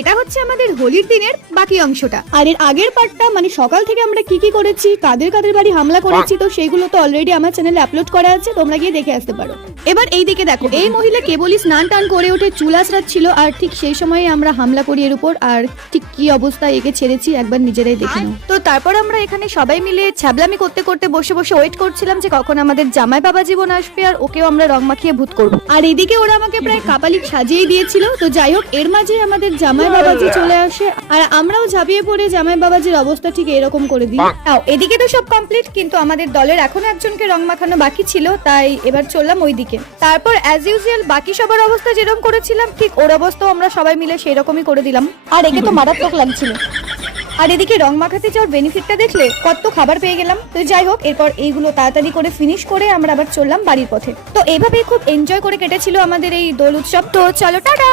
এটা হচ্ছে আমাদের হোলির দিনের বাকি অংশটা। আর এর আগের পার্টটা মানে সকাল থেকে আমরা কি কি করেছি, কাদের কাদের বাড়ি হামলা করেছি, তো সেইগুলো তো অলরেডি আমার চ্যানেলে আপলোড করা আছে, তোমরা গিয়ে দেখে আসতে পারো। এবার এই দিকে দেখো, এই মহিলা কেবলই স্নান টান করে ওঠে, চুল আঁচড়াচ্ছিল, আর ঠিক সেই সময় আমরা হামলা করি এর উপর। আর ঠিক কি অবস্থা একে ছেড়েছি একবার নিজেরাই দেখে নাও। তো তারপর আমরা এখানে সবাই মিলে ছ্যাবলামি করতে করতে বসে বসে ওয়েট করছিলাম যে কখন আমাদের জামাই বাবা জীবন আসবে আর ওকেও আমরা রং মাখিয়ে ভূত করবো। আর এদিকে ওরা আমাকে প্রায় কাপালিক সাজিয়ে দিয়েছিল। তো যাই হোক, এর মাঝে আমাদের জামাই বাবাজি চলে আসে আর আমরাও ঝাঁপিয়ে পড়ে জামাই বাবাজির অবস্থা ঠিক এরকম করে দিই। এদিকে তো সব কমপ্লিট, কিন্তু আমাদের দলের এখনো একজনকে রং মাখানো বাকি ছিল, তাই এবার চললাম ওইদিকে। তারপর অ্যাজ ইউজুয়াল বাকি সবার অবস্থা যেরকম করেছিলাম ঠিক ওর অবস্থাও আমরা সবাই মিলে সেই রকমই করে দিলাম। আর একে তো মারাত্মক লাগছিল। আর এদিকে রং মাখাতে যাওয়ার বেনিফিটটা দেখলে কত খাবার পেয়ে গেলাম। তো যাই হোক, এরপর এইগুলো তাড়াতাড়ি করে ফিনিশ করে আমরা আবার চললাম বাড়ির পথে। তো এইভাবেই খুব এনজয় করে কেটেছিল আমাদের এই দোল উৎসব। তো চলো টাটা।